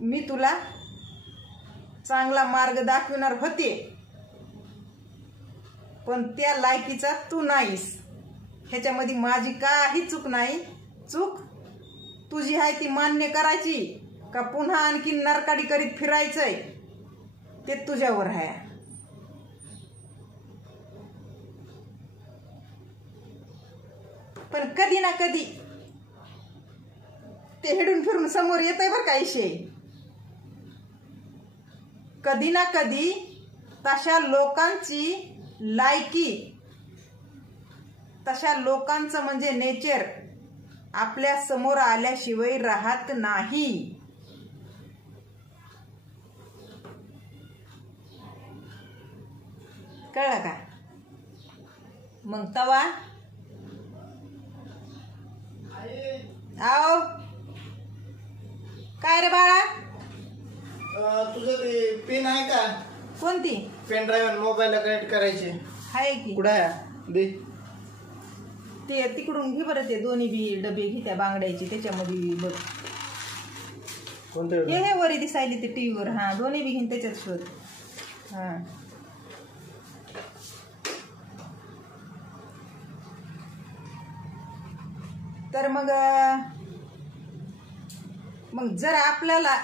मी तुला चांगला मार्ग दाखविणार होते, पण त्या लायकीचा तू नाहीस. ह्याच्यामध्ये माझी काही चूक नाही. चूक तुझी आहे ती मान्य करायची का पुन्हा आणखी नरकाडी करीत फिरायचंय ते तुझ्यावर आहे. पण कधी ना कधी ते हेडून फिरून समोर येतंय बरं का विषय. कधी ना कधी तशा लोकांची लायकी, तशा लोकांचं म्हणजे नेचर आपल्या समोर आल्याशिवाय राहत नाही. कळलं का? मग तवा आओ काय रे बाळा, तुझं ते पेन आहे का? कोणती? पेन ड्राईव्ह मोबाईलला कनेक्ट करायची आहे की? कुठं आहे? दे. ते तिकडून घे बरं. ते दोन्ही बी डबे घे त्या बांगड्याचे, त्याच्यामध्ये बघ. कोणतं? हे वरी दिसायली ते टीव्हीवर. हा दोन्ही बी घेऊन त्याच्यात शोध. हा तर मग जर आपल्याला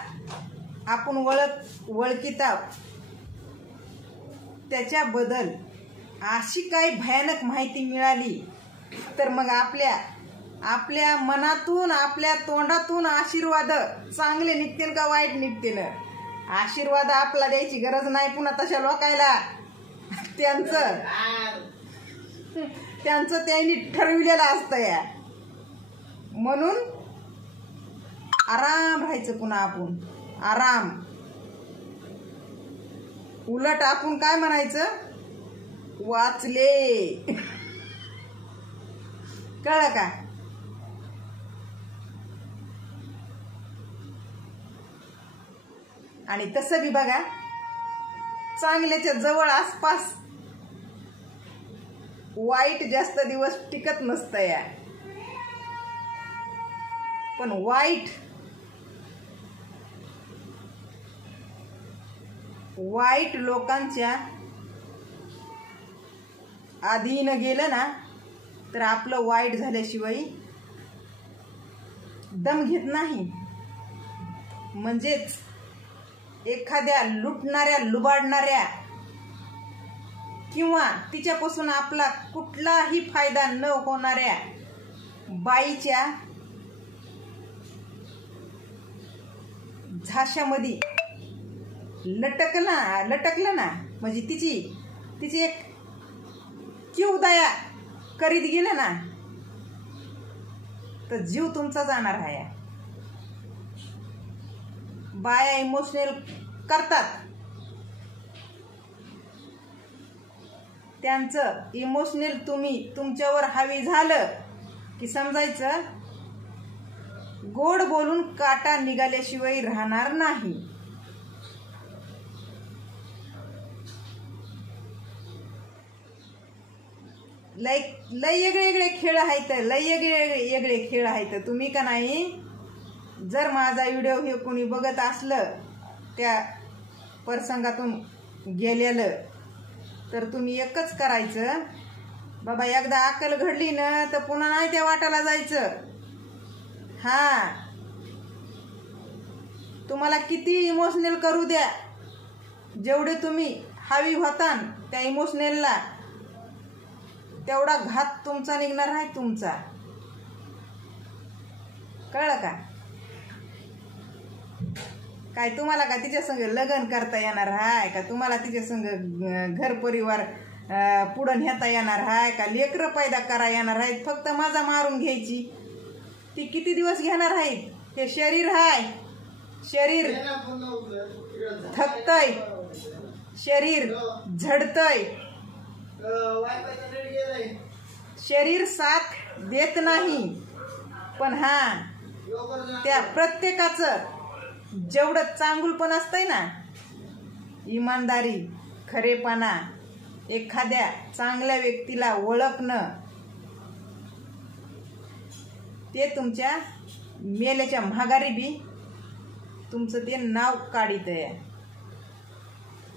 आपण ओळखीता त्याच्याबद्दल अशी काही भयानक माहिती मिळाली तर मग आपल्या मनातून, आपल्या तोंडातून आशीर्वाद चांगले निघतील का वाईट निघतील? आशीर्वाद आपला द्यायची गरज नाही पुन्हा तशा लोकायला. त्यांचं त्यांनी ठरविलेलं असतं या. म्हणून आराम राहायचं. पुन्हा आपण आराम. उलट आपण काय म्हणायचं? वाचले. कळलं का? आणि तसं बी बघा, चांगल्याच्या जवळ आसपास वाईट जास्त दिवस टिकत नसतं या. पण वाईट लोकांच्या अधीन गेलं ना तर आपलं वाईट झाल्याशिवाय दम घेत नाही. म्हणजेच एखाद्या लुटणाऱ्या, लुबाडणाऱ्या किंवा तिच्यापासून आपला कुठलाही फायदा न होणाऱ्या बाईच्या झाशामध्ये लटकलं ना म्हणजे तिची एक जीव दया करीत गेलं ना तर जीव तुमचा जाणार आहे. बाया इमोशनल करतात. त्यांचं इमोशनल तुमच्यावर हावी झालं की समजायचं गोड बोलून काटा निघाल्याशिवाय राहणार नाही. लय वेगळे खेळ आहेत. तुम्ही का नाही, जर माझा व्हिडिओ हे कोणी बघत असलं त्या प्रसंगातून गेलेलं तर तुम्ही एकच करायचं, बाबा एकदा अक्कल घडली ना तर पुन्हा नाही त्या वाटाला जायचं. हा तुम्हाला किती इमोशनल करू द्या, जेवढे तुम्ही हावी होता त्या इमोशनलला तेवढा घात तुमचा निघणार आहे तुमचा. कळलं का? काय तुम्हाला का तिच्या संग लग्न करता येणार आहे का? तुम्हाला तिच्या संग घर परिवार पुढं नेता येणार आहे का? लेकरं पैदा करा येणार आहेत? फक्त माझा मारून घ्यायची. ती किती दिवस घेणार आहेत? हे शरीर आहे, शरीर थकतय, शरीर झडतय, शरीर साथ देत नाही. पण हा त्या प्रत्येकाचं जेवढं चांगुलपण असतंय ना, इमानदारी, खरेपणा, एखाद्या चांगल्या व्यक्तीला ओळखणं, ते तुमच्या मेल्याच्या माघारी बी तुमचं ते नाव काढीत आहे.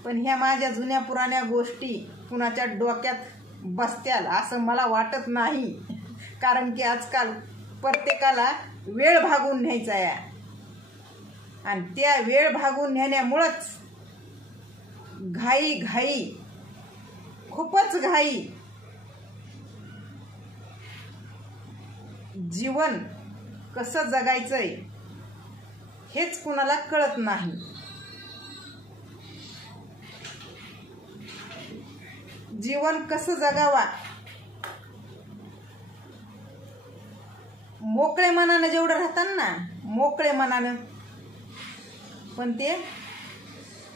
पण ह्या माझ्या जुन्या पुराण्या गोष्टी कुणाच्या डोक्यात बसत्याल असं मला वाटत नाही. कारण की आजकाल प्रत्येकाला वेळ भागून न्यायचा आहे आणि त्या वेळ भागून नेण्यामुळंच घाई, खूपच घाई, जीवन कसं जगायचंय हेच कुणाला कळत नाही. जीवन कसं जगावा मोकळे मनानं जेवढं राहतात ना, मोकळे मनानं, पण ते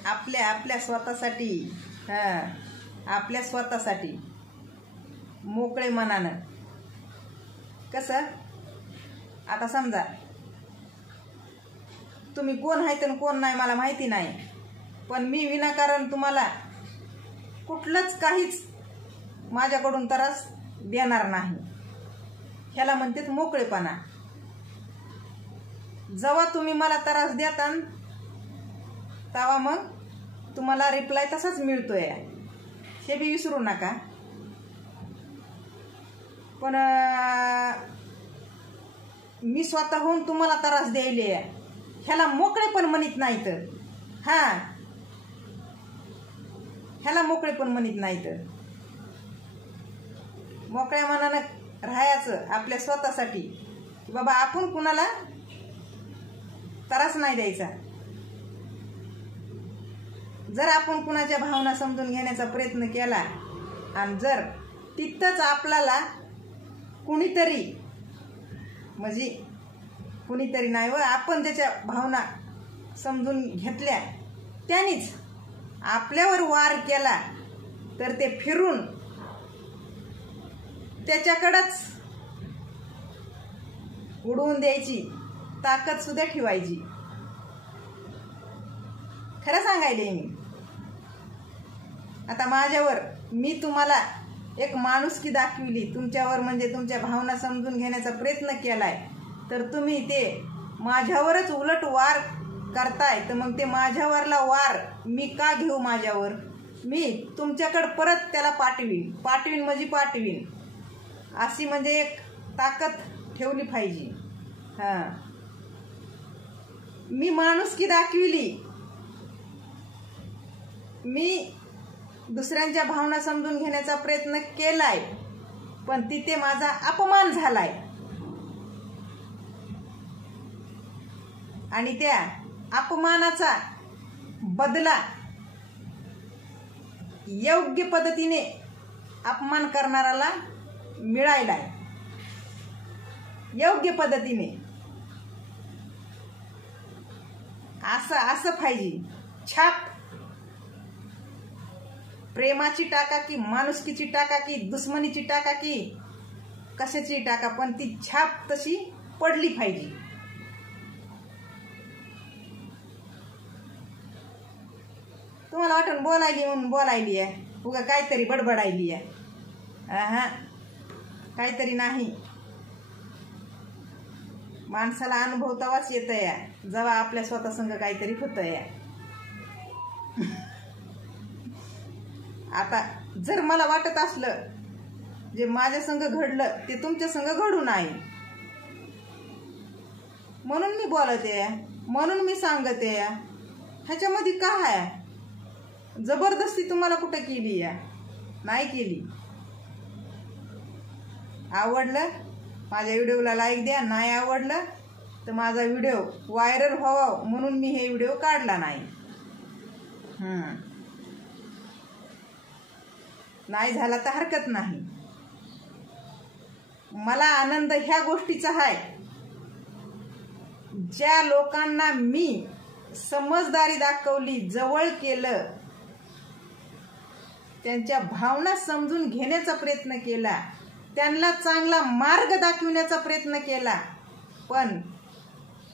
आपल्या स्वतःसाठी, आपल्या स्वतःसाठी मोकळे मनानं. कसं आता समजा तुम्ही कोण आहेत आणि कोण नाही मला माहिती नाही, पण मी विनाकारण तुम्हाला कुठलंच काहीच माझ्याकडून त्रास देणार नाही. ह्याला म्हणतात मोकळेपणा. जेव्हा तुम्ही मला त्रास देता तेव्हा मग तुम्हाला रिप्लाय तसाच मिळतोय, हे बी विसरू नका. पण मी स्वतःहून तुम्हाला त्रास द्यायले ह्याला मोकळेपण म्हणत नाहीत. ह्याला मोकळेपण म्हणत नाहीत. मोकळ्या मनानं राहायचं आपल्या स्वतःसाठी. बाबा आपण कुणाला त्रास नाही द्यायचा. जर आपण कुणाच्या भावना समजून घेण्याचा प्रयत्न केला आणि जर तिथंच आपल्याला कुणीतरी, म्हणजे कुणीतरी नाही व आपण त्याच्या भावना समजून घेतल्या त्यानेच आपल्यावर वार केला तर ते फिरून त्याच्याकडंच उडवून द्यायची ताकद सुद्धा ठेवायची. खरं सांगायले मी. आता माझ्यावर मी तुम्हाला एक माणुसकी दाखविली, तुमच्यावर म्हणजे तुमच्या भावना समजून घेण्याचा प्रयत्न केलाय, तर तुम्ही ते माझ्यावरच उलट वार करताय. तर मग ते माझ्यावरला वार मी का घेऊ माझ्यावर? मी तुमच्याकडे परत त्याला पाठवीन म्हणजे पाठवीन, अशी म्हणजे एक ताकद ठेवली पाहिजे. मी माणुसकी दाखविली, मी दुसऱ्यांच्या भावना समजून घेण्याचा प्रयत्न केलाय, पण तिथे माझा अपमान झालाय. आणि त्या अपमानाचा बदला योग्य पद्धतीने अपमान करणाऱ्याला मिळायलाय. योग्य पद्धतीने असं पाहिजे. छाप प्रेमाची टाका की माणुसकीची टाका की दुश्मनीची टाका की कशाची टाका, पण ती छाप तशी पडली पाहिजे. तुम्हाला वाटून बोलायली म्हणून बोलायली आहे, उगा काहीतरी बडबडायली आहे. काहीतरी नाही. माणसाला अनुभव तवाच येत आहे जेव्हा आपल्या स्वतः संग काहीतरी होतंय. आता जर मला वाटत असलं जे माझ्या संग घडलं ते तुमच्या संग घडू नये म्हणून मी बोलते, म्हणून मी सांगते. ह्याच्यामध्ये काय आहे? जबरदस्ती तुम्हाला कुठं केली आहे? नाही केली. आवडलं माझ्या व्हिडिओला लाईक द्या, नाही आवडलं तर माझा व्हिडिओ व्हायरल व्हावा म्हणून मी हे व्हिडिओ काढला नाही. नाही झाला तर हरकत नाही. मला आनंद ह्या गोष्टीचा आहे, ज्या लोकांना मी समजदारी दाखवली, जवळ केलं, त्यांच्या भावना समजून घेण्याचा प्रयत्न केला, त्यांना चांगला मार्ग दाखविण्याचा प्रयत्न केला, पण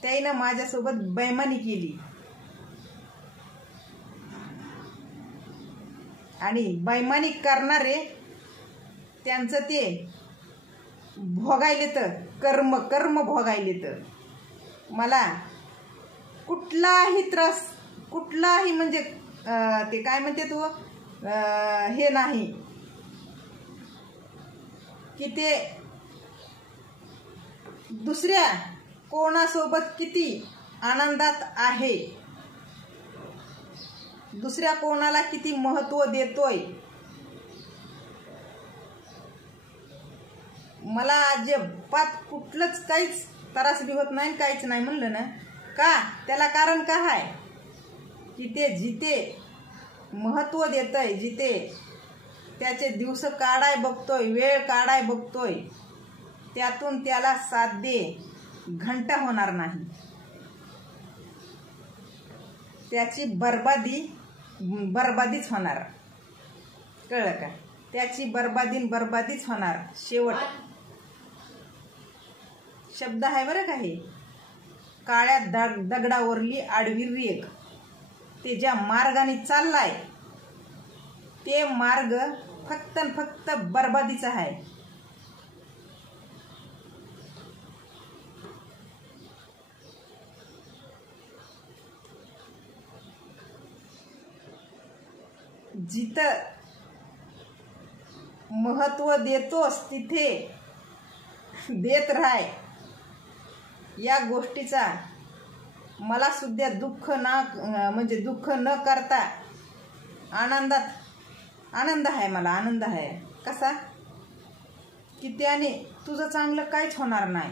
त्यानं माझ्यासोबत बेईमानी केली. आणि बेईमानी करणारे त्यांचं ते भोगायले तर कर्म भोगायले तर मला कुठलाही त्रास, कुठलाही म्हणजे ते काय म्हणते तू हे नाही की ते दुसऱ्या कोणासोबत किती आनंदात आहे, दुसऱ्या कोणाला किती महत्त्व देतोय. मला अजिबात कुठलंच काहीच त्रासली होत नाही, काहीच नाही म्हणलं ना का, त्याला कारण काय आहे की ते जिथे महत्त्व देतंय, जिथे त्याचे दिवस काढाय बघतोय, वेळ काढाय बघतोय, त्यातून त्याला साध्य घंटा होणार नाही. त्याची बरबादीच होणार. कळलं का? त्याची बरबादीच होणार. शेवट शब्द आहे बरं का हे. काळ्या दगडावरली आडवी रेघ. ते ज्या मार्गाने चाललाय ते मार्ग फक्त बरबादीचा आहे. जिथं महत्त्व देतोस तिथे देत राह. या गोष्टीचा मला सुद्धा दुःख न करता आनंद आहे. मला आनंद आहे. कसा की त्याने तुझं चांगलं काहीच होणार नाही.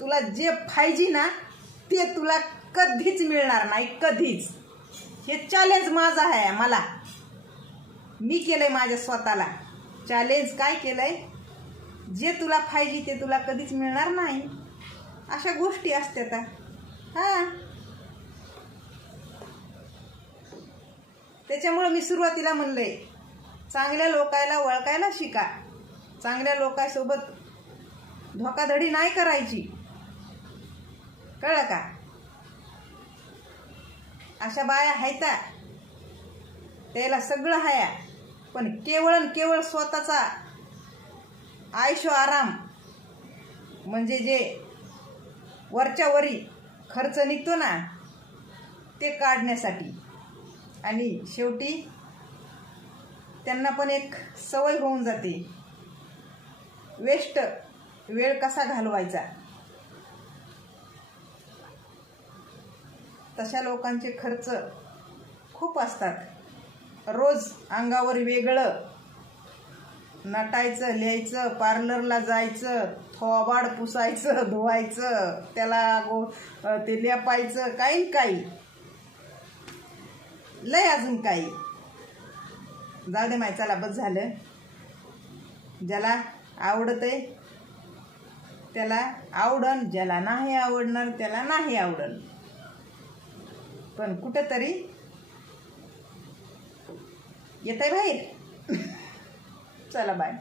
तुला जे पाहिजे ना ते तुला कधीच मिळणार नाही, कधीच. हे चॅलेंज माझं आहे. मी केलंय माझ्या स्वतःला चॅलेंज. काय केलंय? जे तुला पाहिजे ते तुला कधीच मिळणार नाही. अशा गोष्टी असतात. हां, त्याच्यामुळे मी सुरुवातीला म्हणलंय चांगल्या लोकायला ओळखायला शिका. चांगल्या लोकांसोबत धोकाधडी नाही करायची. कळलं का? अशा बाया आहेत त्याला सगळं आहे, पण केवळ स्वतःचा आयशो आराम म्हणजे जे वरच्या वरी खर्च निघतो ना ते काढण्यासाठी. आणि शेवटी त्यांना पण एक सवय होऊन जाते वेस्ट वेळ कसा घालवायचा. तशा लोकांचे खर्च खूप असतात. रोज अंगावर वेगळं नटायचं, लिहायचं, पार्लरला जायचं, थोबाड पुसायचं, धुवायचं, त्याला ते लेपायचं, काही लय अजून काही. जाऊ दे माय, चला बस झालं. ज्याला आवडतंय त्याला आवडन, ज्याला नाही आवडणार त्याला नाही आवडन. पण कुठेतरी येतंय बाहेर. चला बाय.